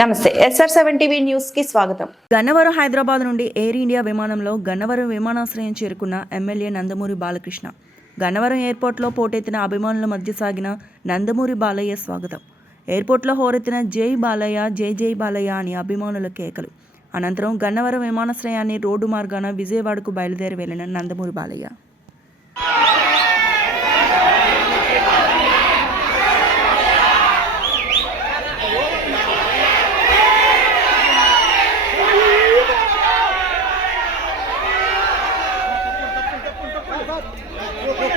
నమస్తే SR seven TV న్యూస్కి స్వాగతం. గన్నవరం హైదరాబాద్ నుండి ఎయిర్ ఇండియా విమానంలో గన్నవరం విమానాశ్రయం చేరుకున్న ఎమ్మెల్యే నందమూరి బాలకృష్ణ. గన్నవరం ఎయిర్పోర్ట్లో పోటెత్తిన అభిమానుల మధ్య సాగిన నందమూరి బాలయ్య స్వాగతం. ఎయిర్పోర్ట్లో హోరెత్తిన జై బాలయ్య జై జై బాలయ్య అని అభిమానుల కేకలు. అనంతరం గన్నవరం విమానాశ్రయాన్ని రోడ్డు మార్గాన విజయవాడకు బయలుదేరి వెళ్ళిన నందమూరి బాలయ్య. Obrigado.